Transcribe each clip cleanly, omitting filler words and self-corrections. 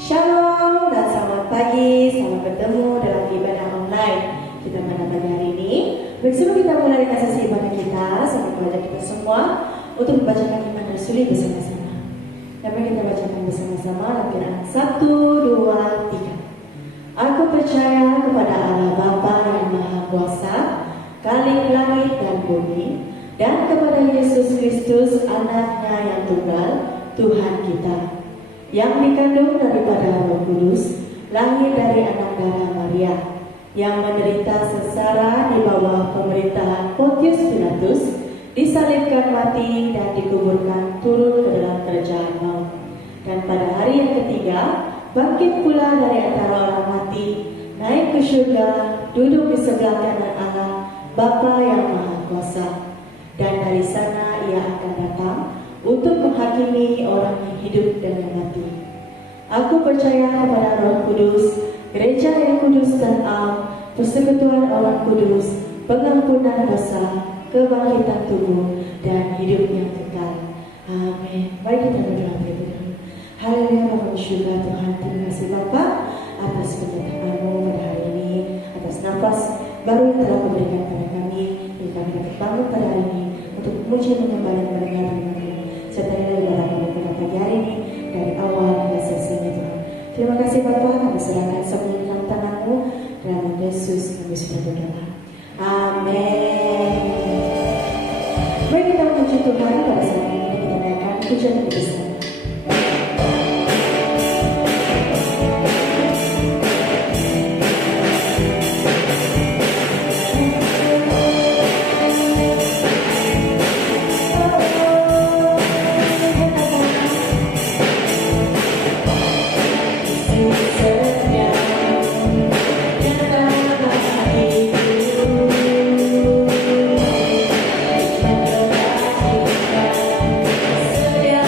Shalom dan selamat pagi, selamat bertemu dalam ibadah online kita pada pagi hari ini. Bersama kita mulai dengan sesi ibadah kita, saya mengajak kita semua untuk membacakan iman rasuli bersama-sama. Dan mari kita bacakan bersama-sama dalam 1, 2, 3. Aku percaya kepada Allah Bapa yang Maha Kuasa, Khalik langit dan bumi, dan kepada Yesus Kristus, Anaknya yang tunggal, Tuhan kita, yang dikandung daripada Roh Kudus, lahir dari anak darah Maria, yang menderita sengsara di bawah pemerintahan Pontius Pilatus, disalibkan mati dan dikuburkan turun ke dalam kerajaan maut. Dan pada hari yang ketiga, bangkit pula dari antara orang mati, naik ke surga, duduk di sebelah kanan Allah, Bapa yang Maha Kuasa. Dan dari sana ia akan datang untuk menghakimi orang yang hidup dan yang mati. Aku percaya kepada Roh Kudus, gereja yang kudus dan am, persekutuan orang kudus, pengampunan dosa, kebangkitan tubuh, dan hidup yang kekal. Amin. Mari kita berdoa terlebih dahulu. Haleluya, Bapa bersyukur Tuhan, terima kasih Bapa atas penyertaan-Mu pada hari ini, atas nafas baru yang telah memberikan kepada kami, yang kami dapat bangun pada hari ini untuk memuji, menyembah, dan mendengar firman-Mu. Sertai ibadah kami pada pagi hari ini dari awal hingga selesainya Tuhan. Terima kasih Bapa, kami serahkan semua dalam tangan-Mu, dalam nama Yesus kami sudah berdoa. Amin. Mari kita memuji Tuhan pada saat ini, kita naikkan pujian yang besar. Sedia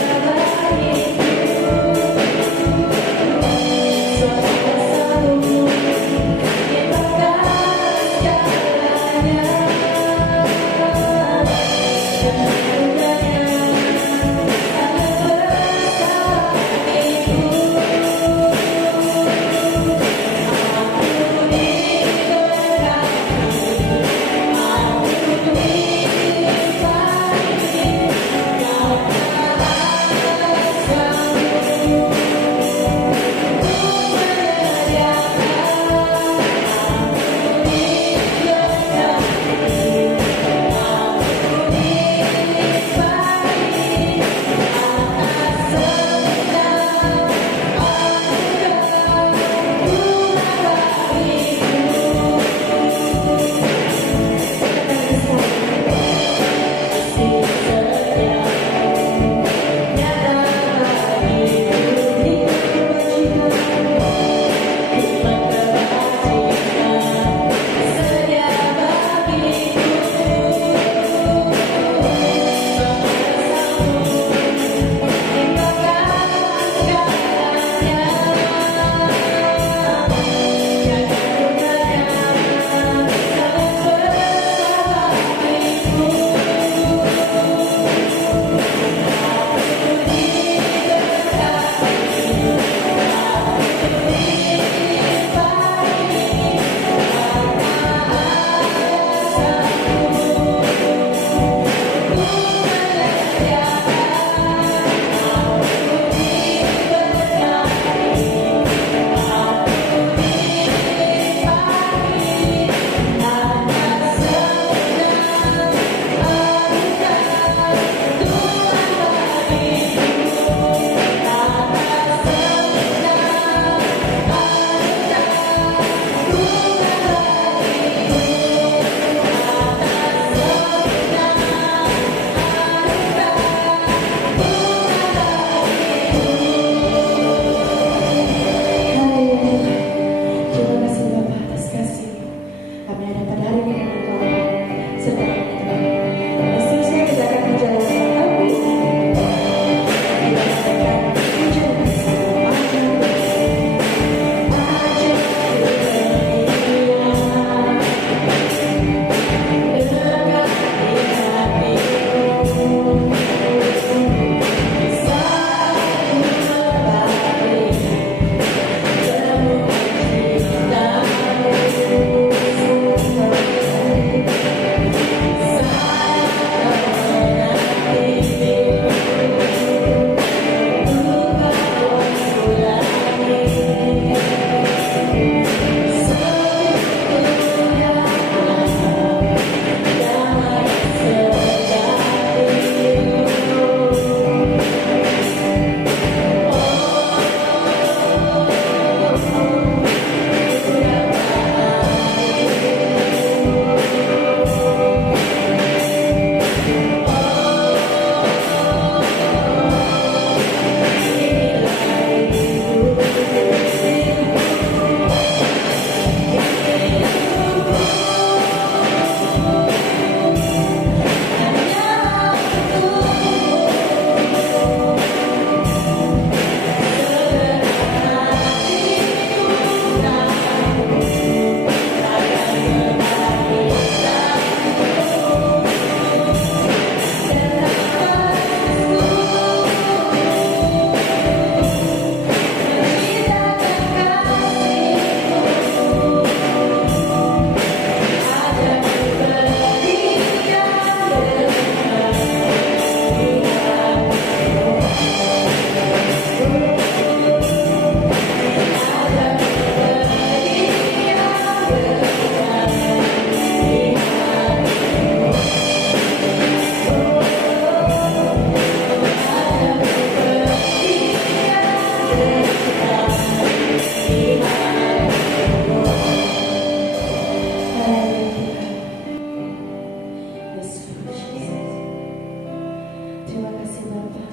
Terima kasih Bapak.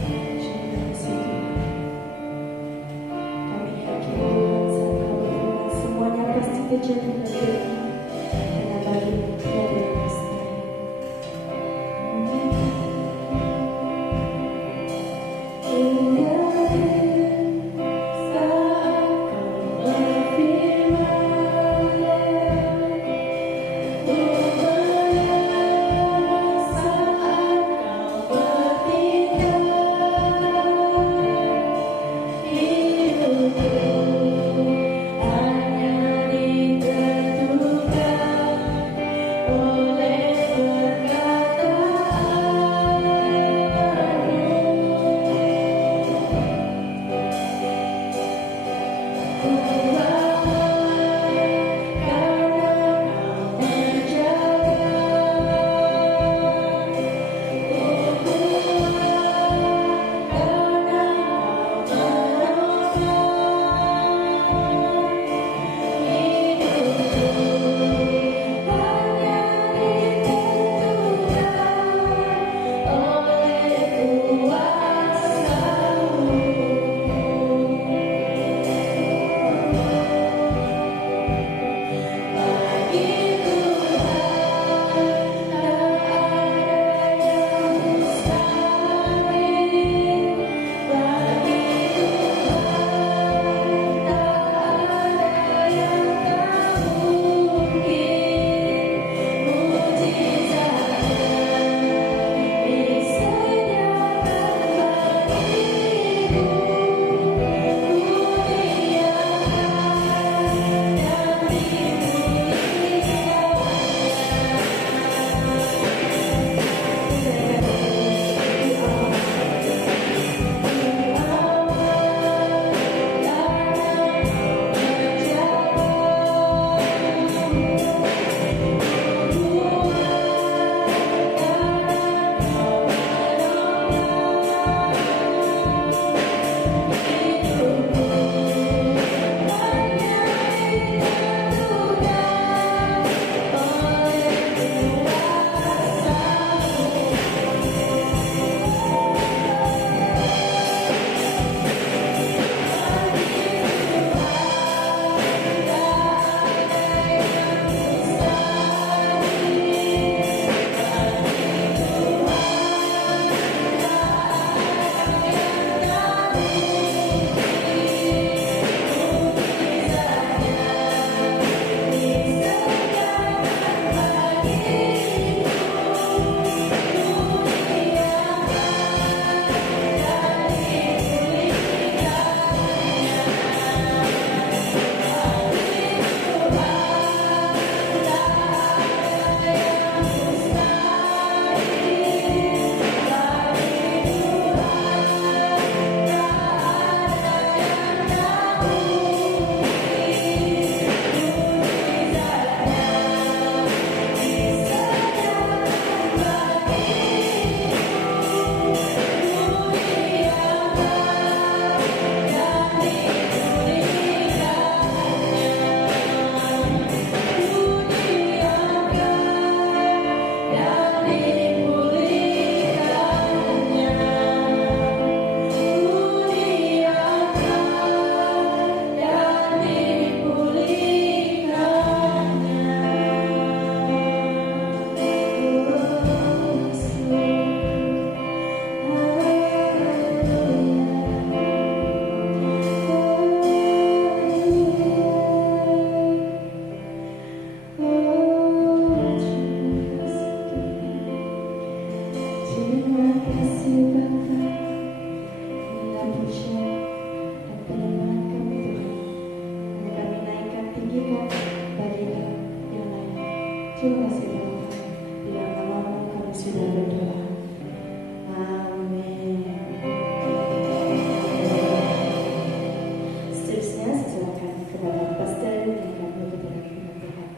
Terima kasih Tuhan. Kami yakin Tuhan saat kau berfirman semuanya pasti terjadi bagi kami. Karena bagimu tiada yang mustahil. Terima kasih Bapak. Di dalam nama-Mu kami sudah berdoa. Amin. Seterusnya saya silakan kepada pastor yang akan memberikan firman Tuhan.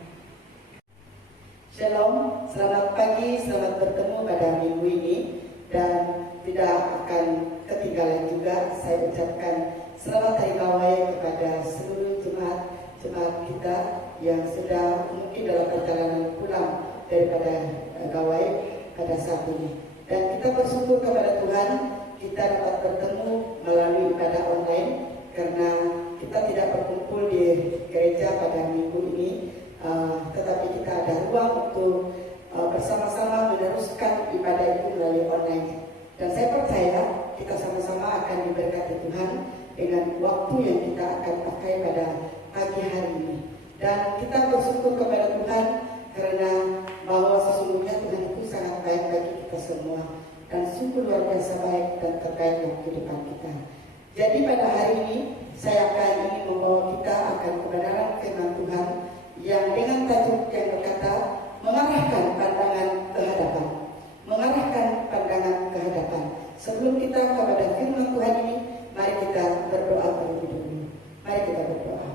Shalom, selamat pagi, selamat bertemu pada minggu ini. Dan tidak akan ketinggalan juga, saya mengucapkan selamat hari Gawai kepada seluruh jemaat kita yang sudah mungkin dalam perjalanan pulang daripada Gawai pada saat ini. Dan kita bersyukur kepada Tuhan kita dapat bertemu melalui ibadah online karena kita tidak berkumpul di gereja pada minggu ini, tetapi kita ada ruang untuk bersama-sama meneruskan ibadah itu melalui online. Dan saya percaya kita sama-sama akan diberkati Tuhan dengan waktu yang kita akan pakai pada pagi hari ini. Dan kita bersyukur kepada Tuhan karena bahwa sesungguhnya Tuhan itu sangat baik bagi kita semua dan sungguh luar biasa baik dan terbaik dalam kehidupan kita. Jadi pada hari ini saya akan ingin membawa kita akan kebenaran firman Tuhan yang dengan tajuk yang berkata mengarahkan pandangan ke hadapan. Mengarahkan pandangan ke hadapan. Sebelum kita kepada firman Tuhan ini, mari kita berdoa terlebih dahulu. Mari kita berdoa.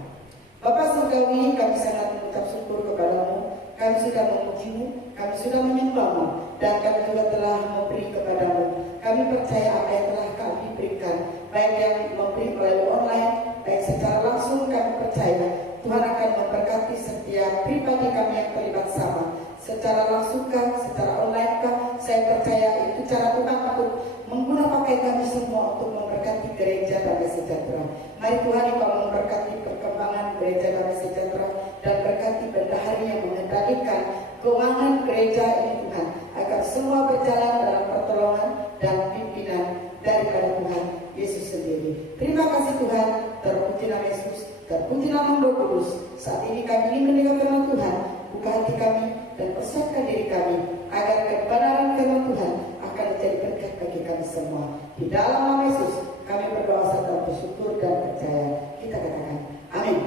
Bapa surgawi, kami sangat mengucap syukur kepadamu. Kami sudah memujimu, kami sudah menyembahmu, dan kami juga telah memberi kepadamu. Kami percaya apa yang telah kami berikan, baik yang memberi melalui online, baik secara langsung. Kami percaya Tuhan akan memberkati setiap pribadi kami yang terlibat sama. Secara langsung kah, secara online kah, saya percaya itu cara Tuhan untuk menggunakan kami semua untuk memberkati gereja Damai Sejahtera. Mari Tuhan Engkau memberkati perkembangan gereja Damai Sejahtera dan berkati bendahari yang mengendalikan keuangan gereja ini Tuhan, agar semua berjalan dalam pertolongan dan pimpinan daripada Tuhan Yesus sendiri. Terima kasih Tuhan, terpuji nama Yesus, terpuji nama Roh Kudus. Saat ini kami ingin mendengar firman Tuhan, buka hati kami dan persiapkan diri kami agar kebenaran firman Tuhan akan menjadi berkat bagi kami semua. Di dalam nama Yesus kami berdoa serta bersyukur dan percaya. Kita katakan amin.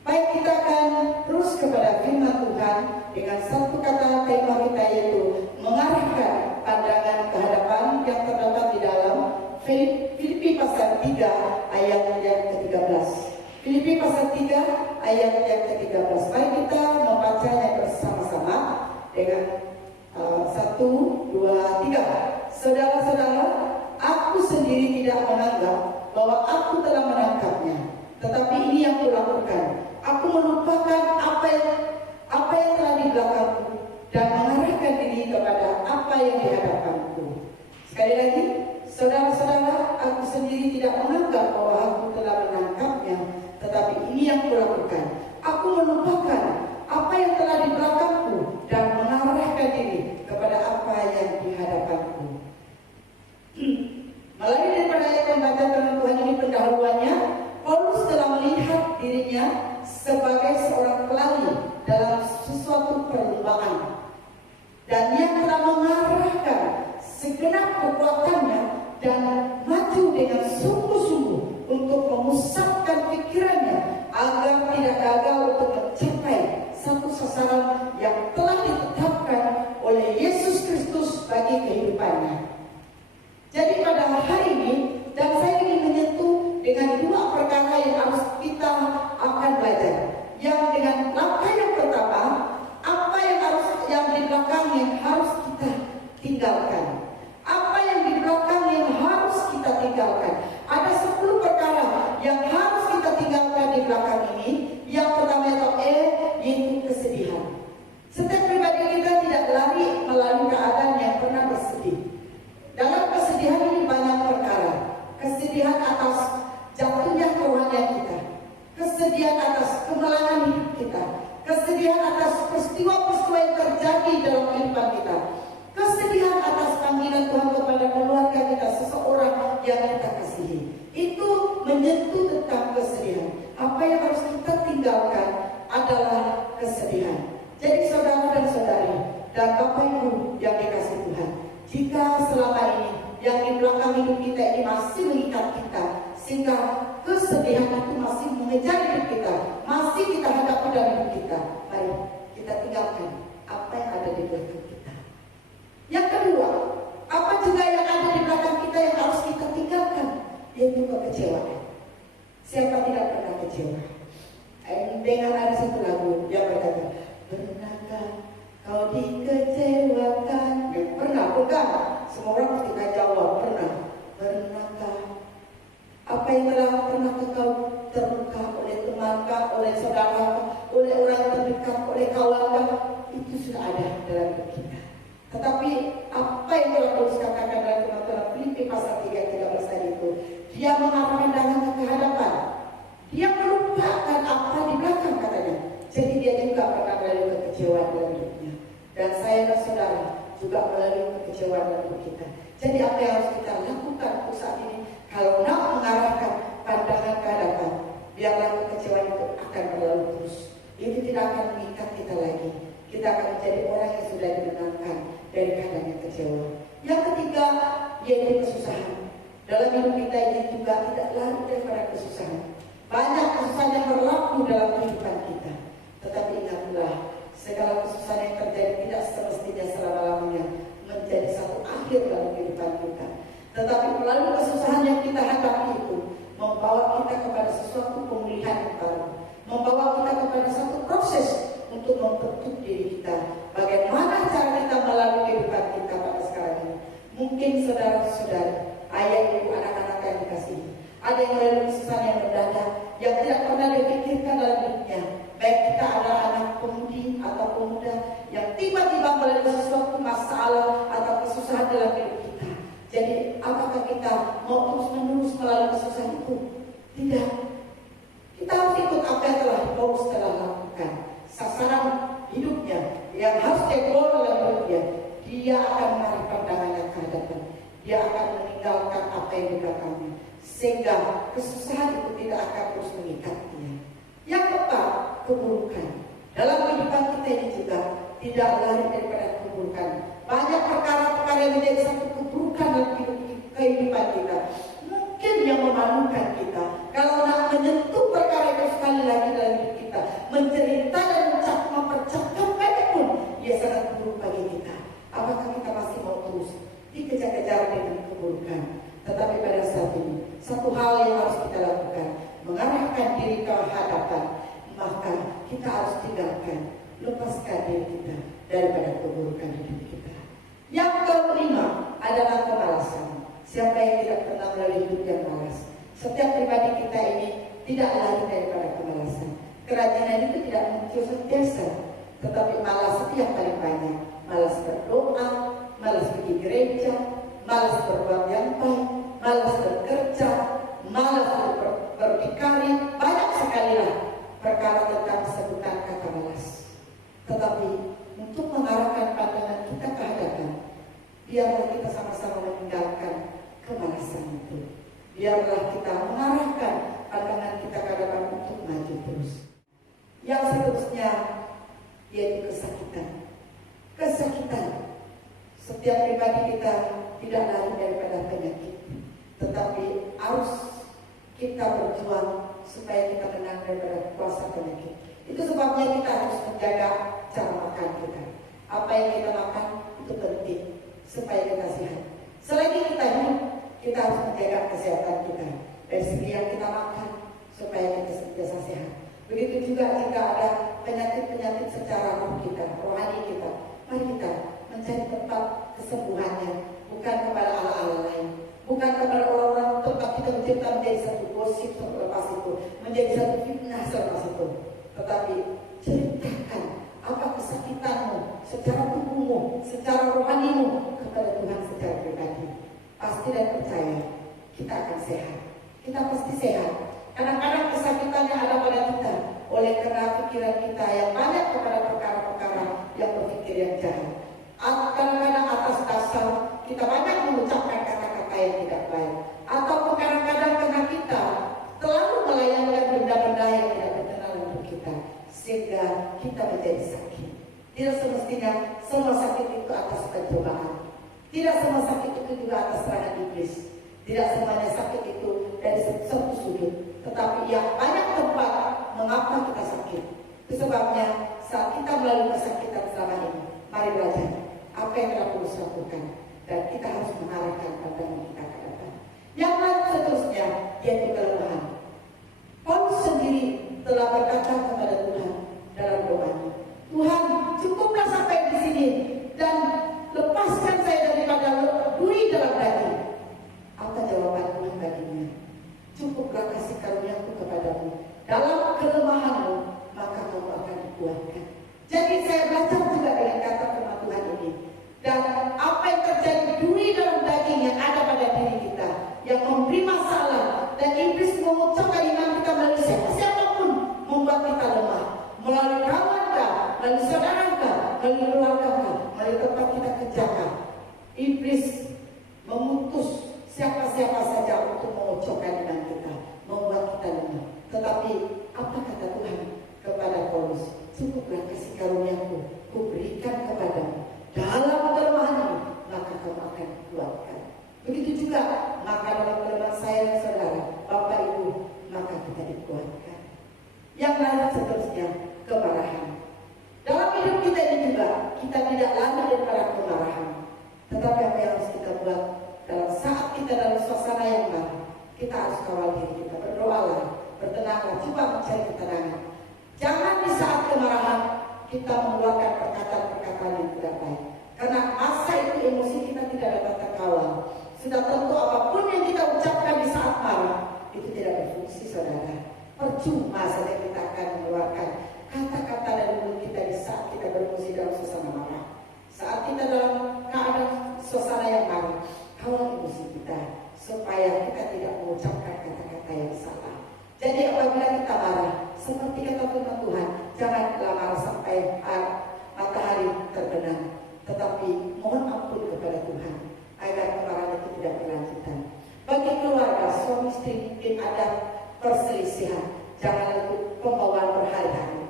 Baik, kita akan terus kepada firman Tuhan dengan satu kata tema kita, yaitu mengarahkan pandangan ke hadapan, yang terdapat di dalam Filipi pasal 3 ayat yang ke-13. Filipi pasal 3 ayat yang ke-13. Mari kita membacanya bersama-sama dengan 1, 2, 3. Saudara-saudara, aku sendiri tidak menganggap bahwa aku telah menangkapnya, tetapi ini yang kulakukan. Aku melupakan apa yang telah di belakangku dan mengarahkan diri kepada apa yang di hadapanku. Sekali lagi, saudara-saudara, aku sendiri tidak menganggap bahwa aku telah menangkapnya, tetapi ini yang kulakukan. Aku melupakan apa yang telah di belakangku dan mengarahkan diri kepada apa yang di hadapanku. Melalui daripada ayat pembaca firman Tuhan ini pendahuluannya, Paulus telah melihat dirinya sebagai seorang pelari dalam sesuatu perlombaan, dan dia telah mengarahkan segenap kekuatannya dan maju dengan sungguh-sungguh untuk memusatkan pikirannya agar tidak gagal untuk mencapai satu sasaran yang telah ditetapkan oleh Yesus Kristus bagi kehidupannya. Jadi pada hari ini, dan saya ingin menyentuh dengan dua perkara yang harus kita akan belajar. Yang dengan langkah yang pertama, apa yang di belakang yang harus kita tinggalkan. Apa yang di belakang yang harus kita tinggalkan. Ada 10 perkara yang harus kita tinggalkan di belakang ini. Yang pertama yaitu kesedihan. Setiap pribadi kita tidak lari melalui keadaan yang pernah bersedih. Dalam kesedihan ini banyak perkara. Kesedihan atas jatuhnya kerohanian kita, kesedihan atas kemalangan hidup kita, kesedihan atas peristiwa-peristiwa yang terjadi dalam kehidupan kita, kesedihan atas panggilan Tuhan kepada keluarga kita, seseorang yang kita kasihi. Itu menyentuh tentang kesedihan. Apa yang harus kita tinggalkan adalah kesedihan. Jadi saudara dan saudari dan Bapak Ibu yang dikasihi Tuhan, jika selama ini yang di belakang hidup kita ini masih mengikat kita, sehingga kesedihan itu masih mengejar hidup kita, masih kita hadapi dalam hidup kita, mari kita tinggalkan apa yang ada di belakang kita. Yang kedua, apa juga yang ada di belakang kita yang harus kita tinggalkan, yaitu kekecewaan. Siapa tidak pernah kecewa? Dengan ada satu lagu yang berkata, pernahkah kau dikecewakan? Ya, pernah, bukan? Semua orang mesti jawab, pernah. Pernahkah Dia mengarahkan pandangannya ke hadapan. Dia melupakan apa di belakang katanya. Jadi dia juga pernah melalui kekecewaan dalam hidupnya. Dan saya dan saudara juga melalui kekecewaan dalam hidup kita. Jadi apa yang harus kita lakukan untuk saat ini? Kalau nak mengarahkan pandangan ke hadapan, biarlah kekecewaan itu akan berlalu terus. Itu tidak akan mengikat kita lagi. Kita akan menjadi orang yang sudah dimenangkan dari keadaan yang kecewa. Yang ketiga, yaitu kesusahan. Dalam hidup kita ini juga tidak lari daripada kesusahan. Banyak kesusahan yang berlaku dalam kehidupan kita. Tetapi ingatlah, segala kesusahan yang terjadi tidak semestinya selama-lamanya menjadi satu akhir dalam kehidupan kita. Tetapi melalui kesusahan yang kita hadapi itu membawa kita kepada sesuatu pemulihan yang baru, membawa kita kepada satu proses untuk membentuk diri kita. Bagaimana cara kita melalui kehidupan kita pada sekarang ini? Mungkin saudara-saudari, ayah, ibu, anak-anak yang dikasihi, ada yang melalui kesusahan yang mendadak, yang tidak pernah dipikirkan dalam hidupnya. Baik kita adalah anak pemudi atau pemuda yang tiba-tiba melalui sesuatu masalah atau kesusahan dalam hidup kita. Jadi apakah kita mau terus-menerus melalui kesusahan itu? Tidak. Kita harus ikut apa yang telah Paulus telah lakukan. Sasaran hidupnya yang harus dibawa dalam hidupnya, dia akan menarik pandangannya ke hadapan. Dia akan meninggalkan apa yang di belakangnya, sehingga kesusahan itu tidak akan terus mengikat dia. Yang keempat, keburukan. Dalam kehidupan kita ini juga tidak lari daripada keburukan. Banyak perkara-perkara yang menjadi satu keburukan dalam kehidupan kita. Mungkin yang memalukan kita. Kalau nak menyentuh perkara itu sekali lagi dalam hidup kita, mencerita dan mempercakapkannya pun, ia sangat buruk bagi kita. Apakah kita masih mau terus dikejar-kejar dengan keburukan? Tetapi pada saat ini, satu hal yang harus kita lakukan, mengarahkan diri ke hadapan. Maka kita harus tinggalkan, lepaskan diri kita daripada keburukan hidup kita. Yang kelima adalah kemalasan. Siapa yang tidak pernah melalui hidup yang malas? Setiap pribadi kita ini tidak lari daripada kemalasan. Kerajinan itu tidak muncul sentiasa, tetapi malas itu yang paling banyak. Malas berdoa, malas pergi gereja, malas berbuat yang baik, malas bekerja, malas berdikari. Banyak sekali lah perkara tentang sebutan kata malas. Tetapi untuk mengarahkan pandangan kita ke hadapan, biarlah kita sama-sama meninggalkan kemalasan itu. Biarlah kita mengarahkan pandangan kita ke hadapan untuk maju terus. Yang seterusnya yaitu kesakitan. Kesakitan. Setiap pribadi kita tidak lari daripada penyakit, tetapi harus kita berjuang supaya kita menang daripada kuasa penyakit. Itu sebabnya kita harus menjaga cara makan kita. Apa yang kita makan itu penting supaya kita sehat. Selagi kita hidup, kita harus menjaga kesehatan kita. Dari segi yang kita makan supaya kita senantiasa sehat. Begitu juga jika ada penyakit-penyakit secara roh kita, rohani kita, mari kita mencari tempat kesembuhannya, bukan kepada ala-ala lain, bukan kepada orang-orang tempat kita mencipta menjadi satu gosip selepas itu, menjadi satu fitnah selepas itu. Tetapi ceritakan apa kesakitanmu secara tubuhmu, secara rohanimu kepada Tuhan secara pribadi. Pasti dan percaya kita akan sehat. Kita pasti sehat. Kadang-kadang kesakitan yang ada pada kita oleh karena pikiran kita yang banyak kepada perkara-perkara yang berpikir yang jahat. Kadang-kadang atas dasar kita banyak mengucapkan kata-kata yang tidak baik, ataupun kadang-kadang karena kita terlalu melayani benda-benda yang tidak berkenan untuk kita, sehingga kita menjadi sakit. Tidak semestinya semua sakit itu atas pencobaan. Tidak semua sakit itu juga atas serangan iblis. Tidak semuanya sakit itu dari satu sudut, tetapi yang banyak tempat mengapa kita sakit. Itu sebabnya saat kita melalui kesakitan selama ini, mari belajar apa yang kita perlu lakukan, dan kita harus mengarahkan pandangan kita ke depan. Yang lain seterusnya yaitu kelemahan. Paulus sendiri telah berkata kepada Tuhan dalam doanya, Tuhan, cukuplah sampai di sini dan lepaskan saya daripada duri dalam daging. Apa jawaban Tuhan baginya? Cukuplah kasih karuniaku kepadamu. Dalam kelemahanmu maka kamu akan dikuatkan. Jadi saya belajar juga dengan kata firman Tuhan ini. Dan apa yang terjadi duri dalam daging yang ada pada diri kita, kita dikuatkan. Yang lain seterusnya, kemarahan. Dalam hidup kita ini juga, kita tidak lari daripada kemarahan. Tetapi apa yang harus kita buat dalam saat kita dalam suasana yang marah, kita harus kawal diri kita, berdoalah, bertenanglah, coba mencari ketenangan. Jangan di saat kemarahan kita mengeluarkan perkataan-perkataan yang tidak baik. Karena masa itu emosi kita tidak dapat terkawal. Sudah tentu apapun yang kita ucapkan di saat marah itu tidak berfungsi, saudara. Percuma saja kita akan mengeluarkan kata-kata dari mulut kita di saat kita beremosi dalam suasana marah. Saat kita dalam keadaan suasana yang marah, kawal emosi kita supaya kita tidak mengucapkan kata-kata yang salah. Jadi apabila kita marah, seperti kata firman Tuhan, janganlah marah sampai matahari terbenam, tetapi mohon ampun kepada Tuhan agar kemarahan itu tidak berlanjutan. Bagi keluarga, suami istri mungkin ada perselisihan, jangan ikut pembawaan berhari-hari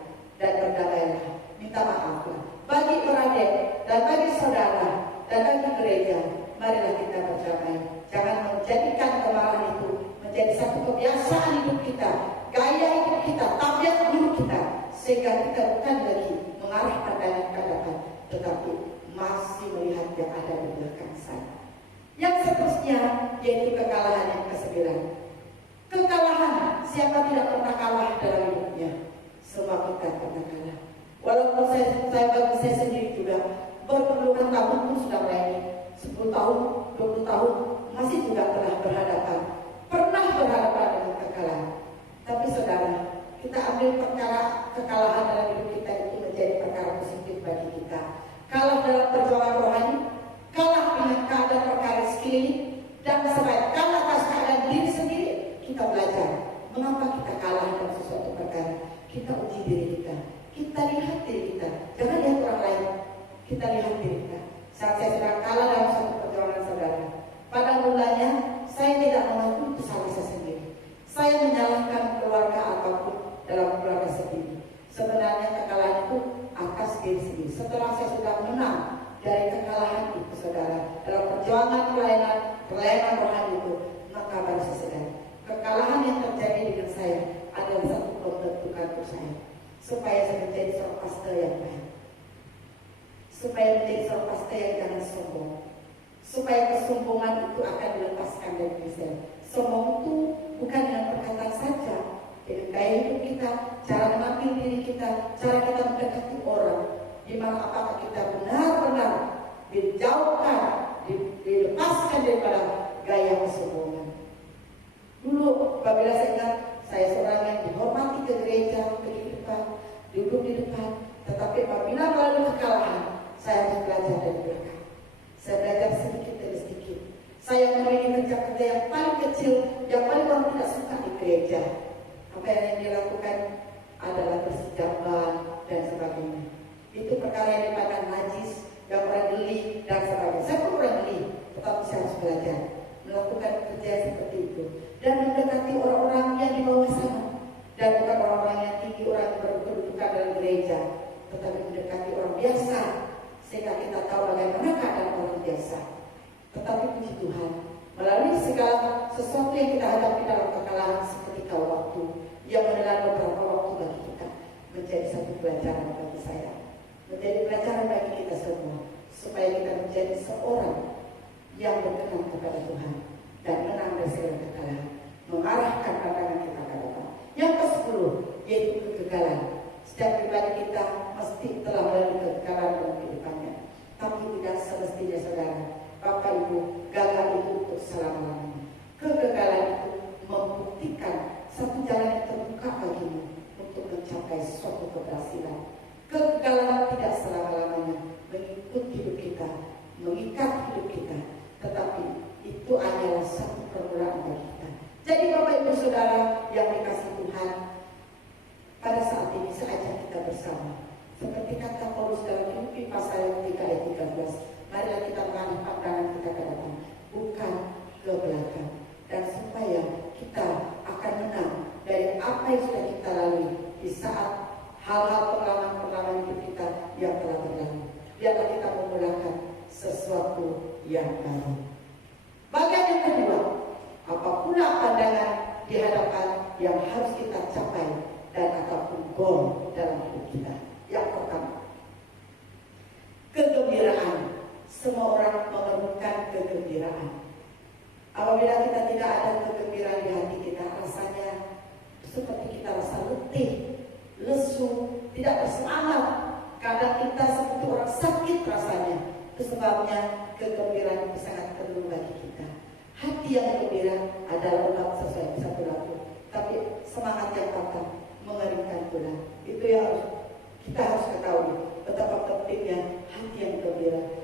dan berdamailah, minta maaflah. Bagi beradik dan bagi saudara dan bagi gereja, marilah kita berdamai. Jangan menjadikan kemarahan itu menjadi satu kebiasaan hidup kita, gaya hidup kita, tabiat hidup kita, sehingga kita bukan lagi mengarah pandangan ke depan, tetapi masih melihat yang ada di belakang sana. Yang seterusnya yaitu kekalahan yang ke-9. Kekalahan, siapa tidak pernah kalah dalam hidupnya? Semua kita pernah kalah. Walaupun bagi saya sendiri juga berpuluhan tahun pun sudah melayani, 10 tahun, 20 tahun masih juga telah pernah berhadapan dengan kekalahan. Tapi saudara, kita ambil perkara kekalahan dalam hidup kita itu menjadi perkara positif bagi kita. Kalah dalam perjuangan rohani, kalah dengan keadaan perkara sekeliling, dan sebaik kalah atas keadaan diri sendiri. Kita belajar mengapa kita kalah dalam sesuatu perkara. Kita uji diri kita, kita lihat diri kita, jangan lihat orang lain, kita lihat diri kita. Saat saya sedang kalah dalam suatu perjuangan saudara, pada mulanya saya tidak mengaku itu salah saya sendiri. Saya menyalahkan keluarga ataupun dalam keluarga sendiri. Sebenarnya kekalahan itu atas diri sendiri. Setelah saya sudah menang dari kekalahan itu saudara, dalam perjuangan pelayanan rohani itu, maka baru saya sadar kekalahan yang terjadi dengan saya adalah satu pembentukan untuk saya, supaya saya menjadi seorang pastor yang baik, supaya menjadi seorang pastor yang jangan sombong, supaya kesombongan itu akan dilepaskan dari diri saya. Sombong itu bukan dengan perkataan saja, dengan gaya hidup kita, cara menampil diri kita, cara kita mendekati orang, di mana apakah kita benar-benar dijauhkan, dilepaskan daripada gaya kesombongan. Dulu apabila saya ingat, saya seorang yang dihormati ke gereja, pergi ke depan, duduk di depan, tetapi apabila melalui kekalahan, saya harus belajar dari belakang. Saya belajar sedikit demi sedikit. Saya memiliki kerja-kerja yang paling kecil, yang paling orang tidak suka di gereja. Apa yang dilakukan adalah bersih jamban dan sebagainya. Itu perkara yang dipandang najis, yang orang geli dan sebagainya. Saya pun orang geli, tetapi saya harus belajar melakukan kerja seperti itu dan mendekati orang-orang yang di bawah sana, dan bukan orang-orang yang tinggi, orang yang berkedudukan dalam gereja, tetapi mendekati orang biasa sehingga kita tahu bagaimana keadaan orang biasa. Tetapi puji Tuhan, melalui segala sesuatu yang kita hadapi dalam kekalahan seketika waktu yang menelan beberapa waktu bagi kita, menjadi satu pelajaran bagi saya, menjadi pelajaran bagi kita semua, supaya kita menjadi seorang yang berkenan kepada Tuhan dan menang dari segala kekalahan, mengarahkan pandangan kita ke depan. Yang ke-10 yaitu kegagalan. Setiap pribadi kita mesti telah melalui kegagalan dalam kehidupannya, tapi tidak semestinya saudara, Bapak Ibu, gagal itu untuk selama-lamanya. Kegagalan itu membuktikan satu jalan yang terbuka bagimu untuk mencapai suatu keberhasilan. Kegagalan tidak selama-lamanya mengikut hidup kita, mengikat hidup kita, tetapi itu adalah satu permulaan bagi kita. Jadi Bapak Ibu Saudara yang dikasihi Tuhan, pada saat ini saya ajak kita bersama, seperti kata Paulus dalam Filipi pasal 3 ayat 13, marilah kita mengarah pandangan kita ke depan, bukan ke belakang, dan supaya kita akan menang dari apa yang sudah kita lalui di saat hal-hal pengalaman-pengalaman hidup kita yang telah berlalu. Biarlah kita memulakan sesuatu yang baru. Bagian yang kedua, apa pula pandangan di hadapan yang harus kita capai dan ataupun goal dalam hidup kita. Yang pertama, kegembiraan. Semua orang memerlukan kegembiraan. Apabila kita tidak ada kegembiraan di hati kita, rasanya seperti kita rasa letih, lesu, tidak bersemangat. Kadang kita seperti orang sakit rasanya. Itu sebabnya kegembiraan itu sangat perlu bagi kita. Hati yang gembira adalah obat sesuai satu lagu, tapi semangat yang patah mengeringkan tulang. Itu yang kita harus ketahui betapa pentingnya hati yang gembira.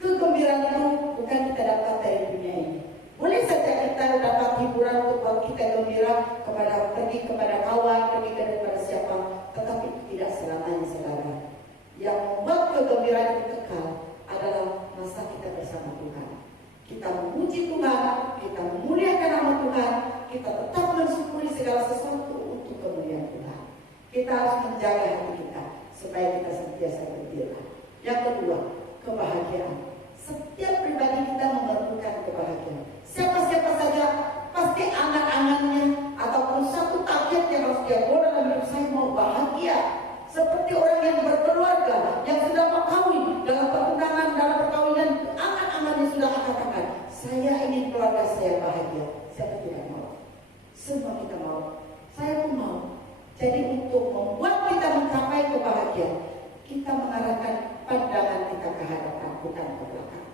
Kegembiraan itu bukan kita dapat dari dunia ini. Boleh saja kita dapat hiburan untuk buat kita gembira, pergi kepada kawan, pergi kepada siapa, tetapi tidak selamanya, saudara. Yang membuat kegembiraan itu kekal adalah masa kita bersama Tuhan. Kita memuji Tuhan, kita memuliakan nama Tuhan, kita tetap mensyukuri segala sesuatu untuk kemuliaan Tuhan. Kita harus menjaga hati kita supaya kita senantiasa gembira. Yang kedua, kebahagiaan. Setiap pribadi kita memerlukan kebahagiaan. Siapa-siapa saja pasti angan-angannya ataupun satu target yang harus dia buat dalam hidup, saya mau bahagia. Seperti orang yang berkeluarga, yang sudah mau kawin, dalam pertunangan, dalam perkawinan, angan-angannya sudah katakan, saya ingin keluarga saya bahagia. Siapa tidak mau? Semua kita mau. Saya pun mau. Jadi untuk membuat kita mencapai kebahagiaan, kita mengarahkan pandangan kita ke hadapan, bukan ke belakang.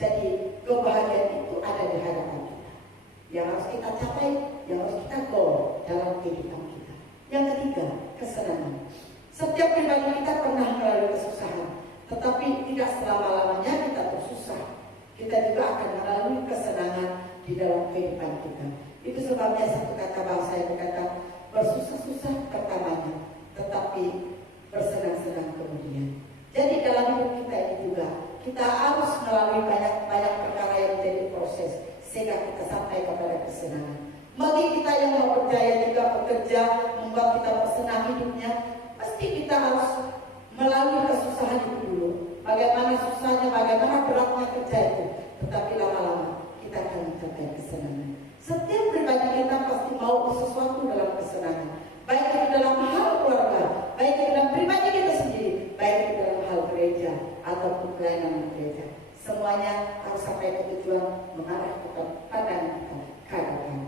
Jadi kebahagiaan itu ada di hadapan kita. Yang harus kita capai, yang harus kita goal dalam kehidupan kita. Yang ketiga, kesenangan. Setiap pribadi kita pernah melalui kesusahan, tetapi tidak selama-lamanya kita tersusah. Kita juga akan melalui kesenangan di dalam kehidupan kita. Itu sebabnya satu kata bahasa yang berkata, bersusah-susah pertamanya, tetapi bersenang-senang kemudian. Jadi dalam hidup kita ini juga, kita harus melalui banyak perkara yang menjadi proses, sehingga kita sampai kepada kesenangan. Bagi kita yang mau percaya juga bekerja, membuat kita bersenang hidupnya, pasti kita harus melalui kesusahan itu dulu. Bagaimana susahnya, bagaimana beratnya kerja itu. Tetapi lama-lama kita akan mencapai kesenangan. Setiap pribadi kita pasti mau sesuatu dalam kesenangan. Baik itu dalam hal keluarga, baik itu dalam pribadi kita sendiri, baik itu dalam hal gereja ataupun pelayanan gereja. Semuanya harus sampai ke tujuan mengarah kepada pandangan kita ke hadapan.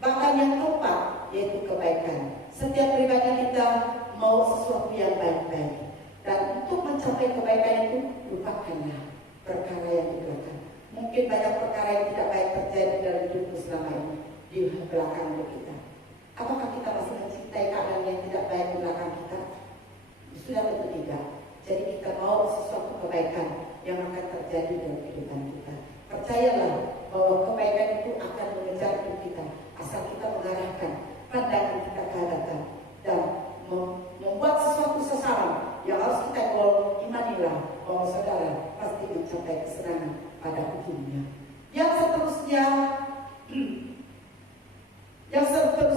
Bahkan yang keempat yaitu kebaikan. Setiap pribadi kita mau sesuatu yang baik-baik. Dan untuk mencapai kebaikan itu, lupakanlah perkara yang di belakang. Mungkin banyak perkara yang tidak baik terjadi dalam hidupku selama ini di belakang kita. Apakah kita masih mencintai keadaan yang tidak baik di belakang kita? Sudah tentu tidak. Jadi kita mau sesuatu kebaikan yang akan terjadi dalam kehidupan kita. Percayalah bahwa kebaikan itu akan mengejar hidup kita, asal kita mengarahkan pandangan kita ke hadapan dan membuat sesuatu sasaran yang harus kita goal. Imanilah bahwa saudara pasti mencapai kesenangan pada ujungnya. Yang seterusnya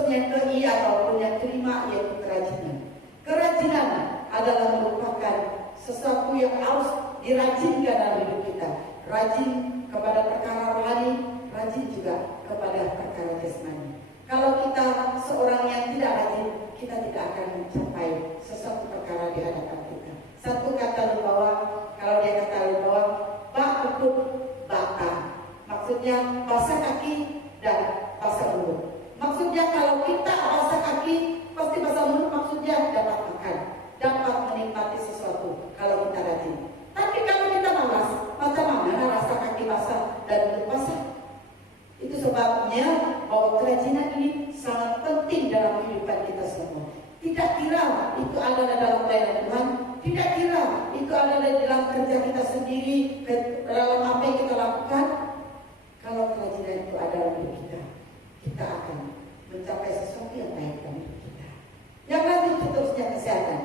yang ke I ataupun yang kelima yaitu kerajinan. Kerajinan adalah merupakan sesuatu yang harus dirajinkan dalam hidup kita. Rajin kepada perkara rohani, rajin juga kepada perkara jasmani. Kalau kita seorang yang tidak rajin, kita tidak akan mencapai sesuatu perkara di hadapan kita. Satu kata lupawa, kalau dia kata lupawa, bak kutub bata. Maksudnya basah kaki dan basah mulut. Maksudnya kalau kita basah kaki, pasti basah mulut, maksudnya dapat makan, dapat menikmati sesuatu kalau kita rajin. Tapi kalau kita malas, macam mana rasa kaki basah dan mulut basah? Itu sebabnya bahwa kerajinan ini sangat penting dalam kehidupan kita semua. Tidak kira itu ada dalam pelayanan Tuhan, tidak kira itu ada dalam kerja kita sendiri, dalam apa yang kita lakukan. Kalau kerajinan itu ada dalam hidup kita, kita akan mencapai sesuatu yang baik dalam hidup kita. Yang lanjut seterusnya kesehatan.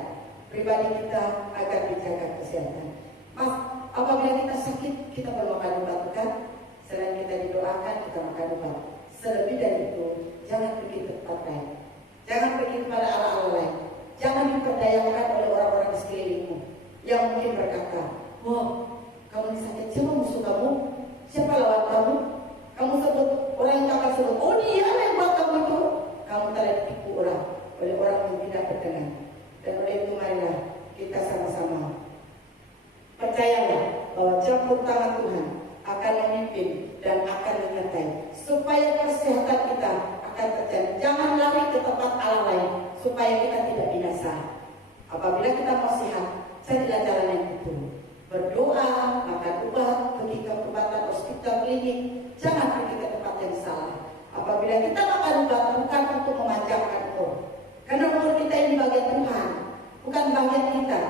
Pribadi kita agar dijaga kesehatan. Mas, apabila kita sakit, kita perlu makan obat, bukan? Selain kita didoakan, kita makan obat. Selebih dari itu, jangan pergi ke tempat lain. Jangan pergi kepada ala-ala lain. Jangan diperdayakan oleh orang-orang di sekelilingmu yang mungkin berkata, wah, kamu ini sakit, siapa musuh kamu? Siapa lawan kamu? Kamu sebut, orang yang akan sebut, oh dia yang buat kamu itu. Kamu telah oleh orang yang tidak berkenan. Dan oleh itu marilah kita sama-sama percayalah bahwa campur tangan Tuhan akan memimpin dan akan menyertai supaya kesehatan kita akan terjadi. Jangan lari ke tempat Allah lain supaya kita tidak binasa. Apabila kita mau sehat, carilah jalan yang betul. Berdoa, makan obat, pergi ke perubatan hospital klinik. Jangan pergi ke tempat yang salah. Apabila kita makan obat, bukan untuk memanjangkan umur, karena umur kita ini bagian Tuhan, bukan bagian kita.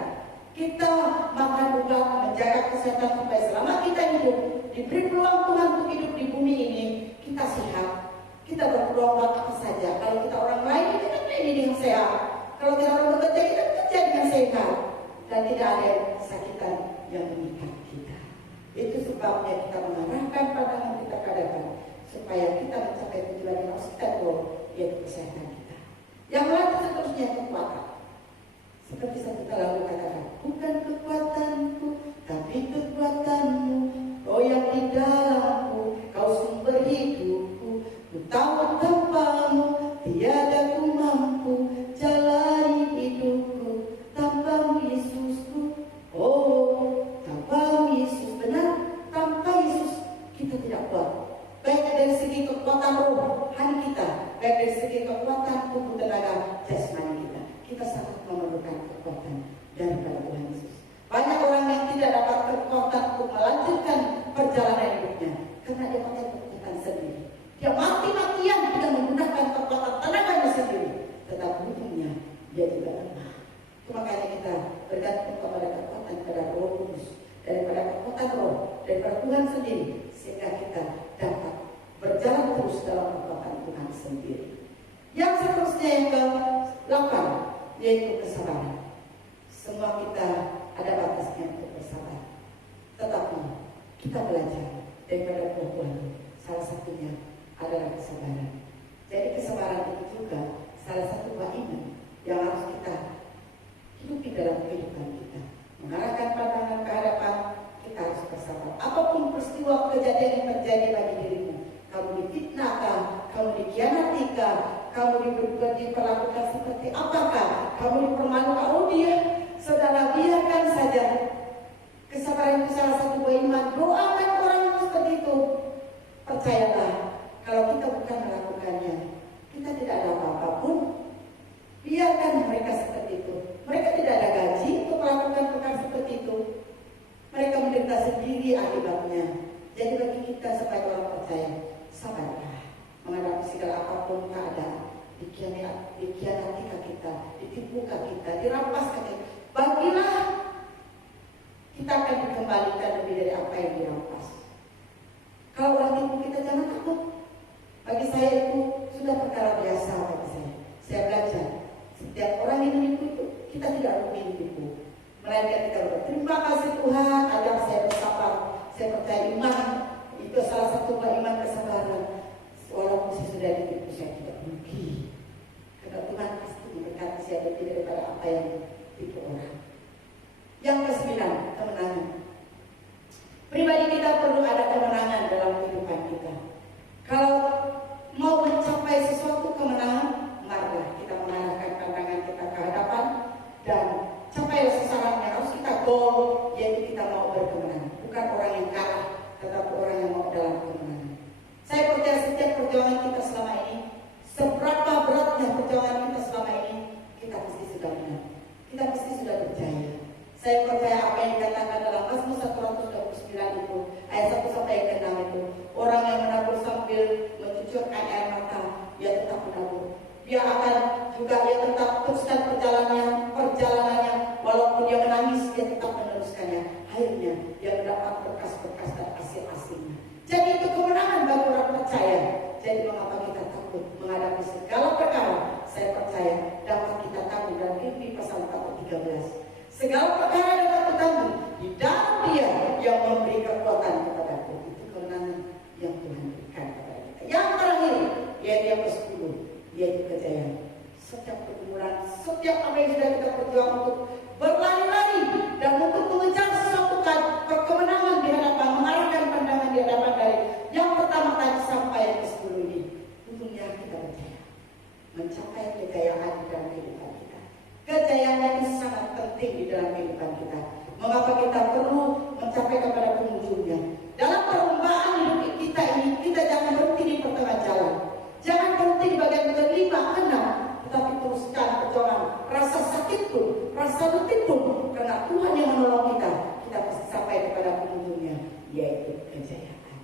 Kita makan obat menjaga kesehatan supaya selama kita hidup, diberi peluang Tuhan untuk hidup di bumi ini, kita sehat. Kita berpeluang buat apa saja. Kalau kita orang lain, kita ini dengan sehat. Kalau kita orang bekerja, kita bekerja dengan sehat. Dan tidak ada kesakitan yang mengikat kita. Itu sebabnya kita mengarahkan pandangan kita ke hadapan, supaya kita mencapai tujuan yang harus kita bawa, yaitu kesehatan kita. Yang lain seterusnya kekuatan. Seperti yang kita lalu katakan, bukan kekuatanku, tapi kekuatanmu. Oh yang di dalamku, kau sumber hidupku. Ku tahu tanpamu, tiada ku mampu jalani hidupku. Tanpa Yesusku, oh tanpa Yesus, benar, tanpa Yesus kita tidak kuat. Baik dari segi kekuatan rohani kita, baik dari segi kekuatan tubuh tenaga jasmani kita. Kita sangat memerlukan kekuatan daripada Tuhan Yesus. Banyak orang yang tidak dapat kekuatan untuk melanjutkan perjalanan hidupnya karena dia pakai kekuatan sendiri. Dia mati-matian tidak menggunakan kekuatan tenaganya sendiri, tetapi ujungnya dia juga lemah. Makanya kita bergantung kepada kekuatan pada Roh Kudus, daripada kekuatan roh, daripada Tuhan sendiri, sehingga kita dapat berjalan terus dalam kekuatan Tuhan sendiri. Yang seterusnya yang ke-8, yaitu kesabaran. Semua kita ada batasnya untuk bersabar, tetapi kita belajar daripada buah-buah. Salah satunya adalah kesabaran. Jadi kesabaran itu juga salah satu buah iman yang harus kita hidupi dalam kehidupan kita. Mengarahkan pandangan ke hadapan, kita harus bersabar. Apapun peristiwa kejadian yang terjadi bagi dirimu, kamu difitnahkah, kamu dikhianatikah, kamu diperlakukan seperti apakah, kamu dipermalukan, oh dia, saudara, biarkan saja. Kesabaran itu salah satu buah iman. Doakan orang yang seperti itu. Percayalah, kalau kita bukan melakukannya, kita tidak ada apa-apapun. Biarkan mereka seperti itu. Mereka tidak ada gaji untuk melakukan perkara seperti itu. Mereka menderita sendiri akibatnya. Jadi bagi kita sebagai orang percaya, sabarlah menghadapi segala apapun keadaan. Dikhianati kita, ditipu kita, dirampas kita. Bagilah, kita akan dikembalikan lebih dari apa yang dirampas. Kalau orang tipu kita, jangan takut. Bagi saya itu sudah perkara biasa bagi saya. Saya belajar. Setiap orang yang menipu itu, kita tidak rugi ditipu. Melainkan kita berterima kasih Tuhan, ajar saya bersabar. Saya percaya iman, itu salah satu iman kesabaran. Walaupun saya sudah ditipu, saya tidak rugi. Karena Tuhan pasti memberkati saya lebih daripada apa yang ditipu orang. Yang ke-9, kemenangan. Pribadi kita perlu ada kemenangan dalam kehidupan kita. Kalau mau mencapai sesuatu kemenangan, marilah kita mengarahkan pandangan kita ke hadapan dan capai sasaran yang harus kita goal, yaitu kita mau berkemenangan. Bukan orang yang kalah, tetapi orang yang mau dalam kemenangan. Saya percaya setiap perjuangan kita selama ini, seberapa beratnya perjuangan kita selama ini, kita pasti sudah menang. Kita pasti sudah berjaya. Saya percaya apa yang dikatakan dalam Mazmur 129 itu, ayat 1 sampai ayat 6 itu, orang yang menabur sambil mencucurkan air mata, dia tetap menabur. Dia akan juga tetap teruskan perjalanannya, walaupun dia menangis, dia tetap meneruskannya. Akhirnya dia mendapat berkas-berkas dan hasil-hasilnya. Jadi itu kemenangan bagi orang percaya. Jadi mengapa kita takut menghadapi segala perkara? Saya percaya dapat kita tanggung dalam Filipi pasal 4:13. Segala perkara dapat tertanggung di dalam Dia yang memberi kekuatan kepadaku. Itu kemenangan yang Tuhan berikan kepada kita. Yang terakhir, yaitu yang ke-10, yaitu kejayaan. Setiap pergumulan, setiap apa yang sudah kita berjuang untuk berlari-lari dan untuk mengejar sesuatu kemenangan di hadapan, mengarahkan pandangan di hadapan dari yang pertama tadi sampai yang ke-10 ini. Untungnya kita percaya. mencapai kejayaan di dalam kehidupan kita. Kejayaan itu sangat penting di dalam kehidupan kita. Mengapa kita perlu mencapai kepada penghujungnya? Dalam perlombaan hidup kita ini, kita jangan berhenti di pertengahan jalan. Jangan berhenti di bagian kelima, enam, tetapi teruskan perjuangan. Rasa sakit pun, rasa letih pun, karena Tuhan yang menolong kita, kita pasti sampai kepada penghujungnya, yaitu kejayaan.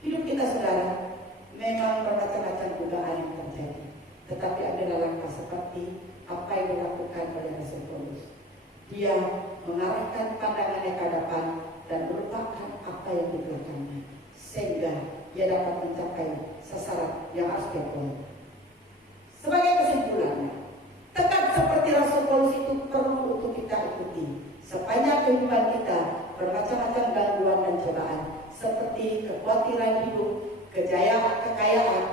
Hidup kita, saudara, memang bermacam-macam godaan yang terjadi, tetapi adalah langkah seperti apa yang dilakukan oleh Rasul Paulus. Dia mengarahkan pandangannya ke depan dan melupakan apa yang di belakangnya, sehingga ia dapat mencapai sasaran yang harus dia peroleh. Sebagai kesimpulannya, tekad seperti Rasul Paulus itu perlu untuk kita ikuti. Sepanjang kehidupan kita bermacam-macam gangguan dan cobaan, seperti kekhawatiran hidup, kekayaan,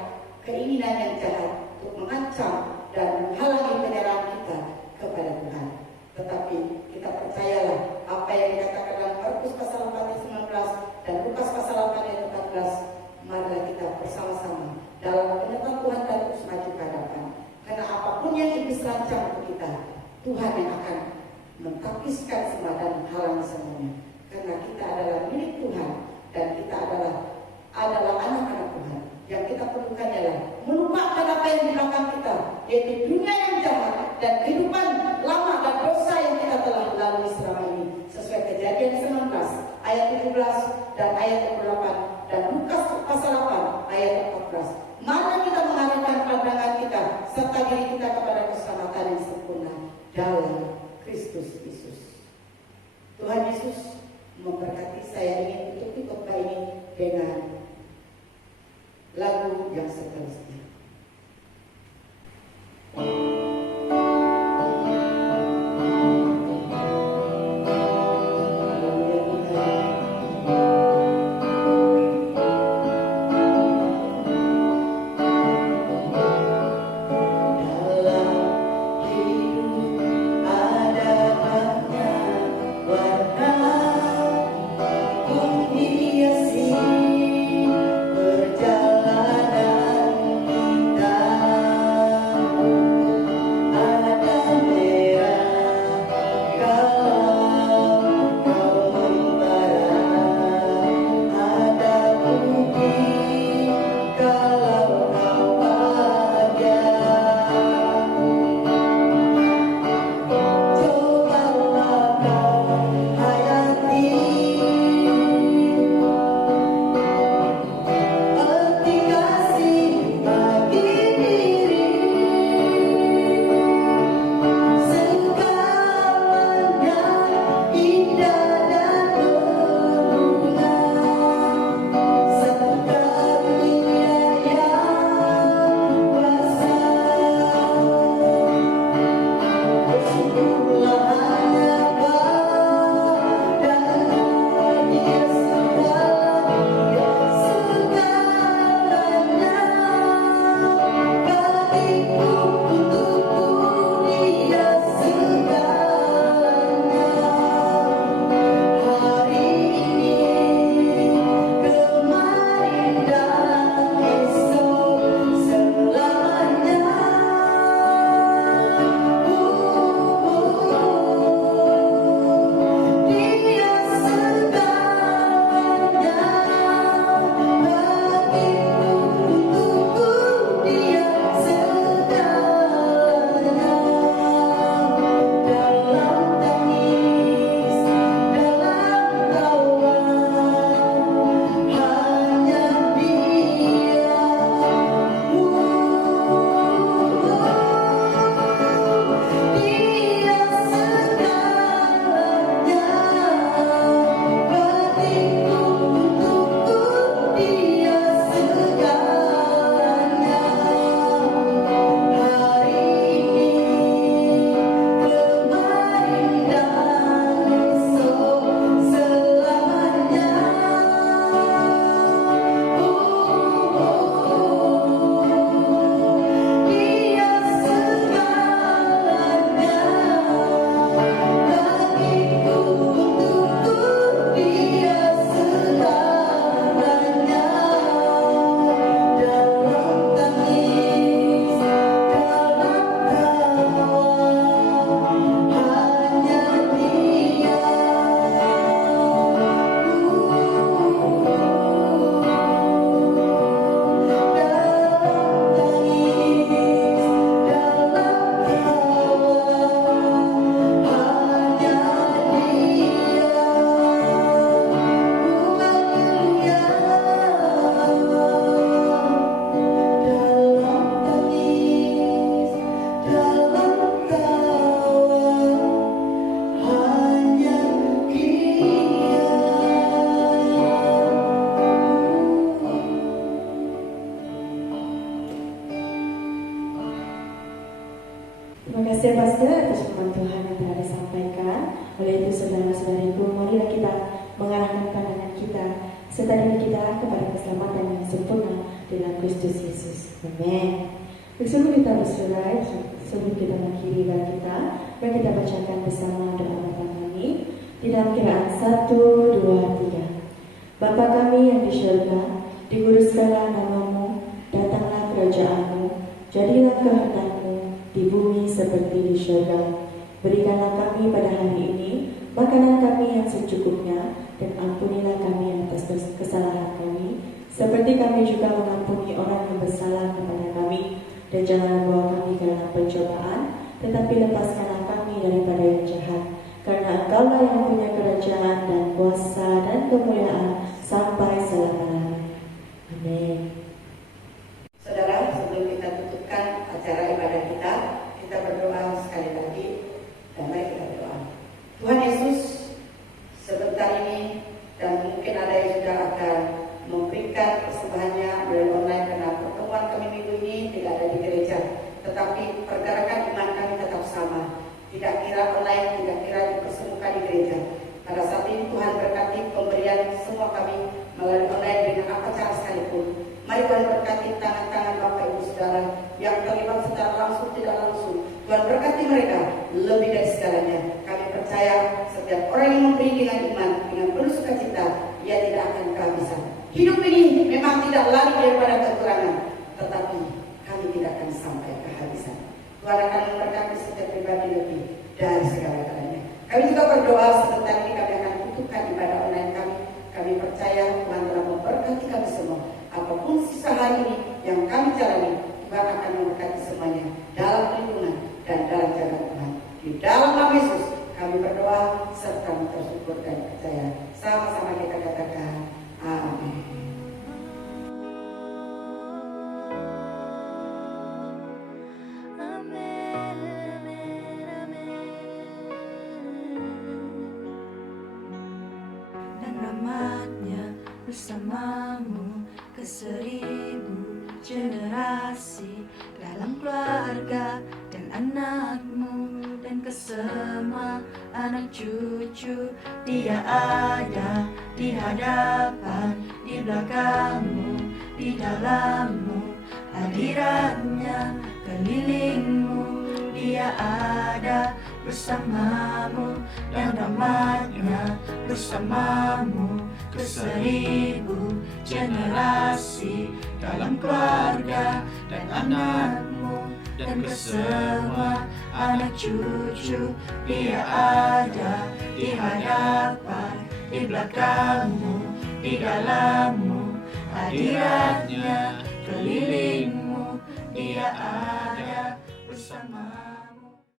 keinginan yang jahat untuk mengancam dan menghalangi penyerahan kita kepada Tuhan. Tetapi kita percayalah apa yang dikatakan dalam Markus pasal 4 ayat 19 dan Lukas pasal 8 ayat 14. Marilah kita bersama-sama dalam penyertaan Tuhan dan terus maju ke hadapan. Karena apapun yang iblis rancang untuk kita, Tuhan yang akan mentapiskan semua dan menghalangi semuanya. Karena kita adalah milik Tuhan dan kita adalah anak-anak Tuhan. Yang kita perlukan adalah melupakan apa yang di belakang kita, yaitu dunia yang jahat dan kehidupan lama dan dosa yang kita telah lalui selama ini. Sesuai Kejadian 19 ayat 17 dan ayat 28 dan Lukas pasal 8 ayat 14. Mari kita mengarahkan pandangan kita serta diri kita kepada keselamatan yang sempurna dalam Kristus Yesus. Tuhan Yesus memberkati. Saya ingin tutup khotbah ini dengan lagu yang seterusnya. Perjalanan Terima kasih Pastor atas firman Tuhan yang telah disampaikan. Oleh itu saudara-saudariku, marilah kita mengarahkan pandangan kita serta diri kita kepada keselamatan yang sempurna dalam Kristus Yesus. Amin. Sebelum kita bersurai, sebelum kita mengakhiri ibadah kita, mari kita bacakan bersama doa Bapa kami di dalam kiraan 1, 2, 3. Bapa kami yang di syurga, dikuduskanlah namamu, datanglah kerajaanmu, jadilah kehendak-Mu di bumi seperti di syurga. Berikanlah kami pada hari ini makanan kami yang secukupnya, dan ampunilah kami atas kesalahan kami, seperti kami juga mengampuni orang yang bersalah kepada kami. Dan janganlah bawa kami ke dalam pencobaan, tetapi lepaskanlah kami daripada yang jahat. Karena Engkaulah yang punya kerajaan dan kuasa dan kemuliaan sampai selama-lamanya. Amin. Saudara, sebelum kita tutupkan acara ibadah kita berdoa sekali lagi, dan mari kita berdoa. Tuhan Yesus, sebentar ini, dan mungkin ada yang sudah akan memberikan persembahannya melalui online karena pertemuan kami minggu ini tidak ada di gereja, tetapi pergerakan iman kami tetap sama. Tidak kira online, tidak kira dipertemukan di gereja. Pada saat ini Tuhan berkati pemberian semua kami melalui online dengan apa cara sekalipun. Mari Tuhan berkati tangan-tangan Bapak Ibu Saudara yang terlibat secara langsung tidak langsung. Tuhan berkati mereka lebih dari segalanya. Kami percaya setiap orang yang memberi dengan iman, dengan penuh sukacita, ia tidak akan kehabisan. Hidup ini memang tidak lari daripada kekurangan, tetapi kami tidak akan sampai kehabisan. Tuhan akan memberkati setiap pribadi lebih dari segala-galanya. Kami juga berdoa sebentar ini kami akan tutupkan ibadah online kami. Kami percaya Tuhan telah memberkati kami semua. Apapun sisa hari ini yang kami jalani, Tuhan akan memberkati semuanya dalam lindungan dan dalam jalan Tuhan. Di dalam nama Yesus kami berdoa serta bersyukur dan percaya. Sama-sama kita katakan amin. Dan rahmatnya bersamamu ke 1000 generasi, dalam keluarga dan anakmu, dan ke semua anak cucu. Dia ada di hadapan, di belakangmu, di dalammu. Hadiratnya kelilingmu, dia ada bersamamu, dan rahmatnya bersamamu ke 1000 generasi, dalam keluarga dan anakmu, dan ke semua anak cucu. Dia ada di hadapan, di belakangmu, di dalammu. Hadiratnya kelilingmu, dia ada bersamamu.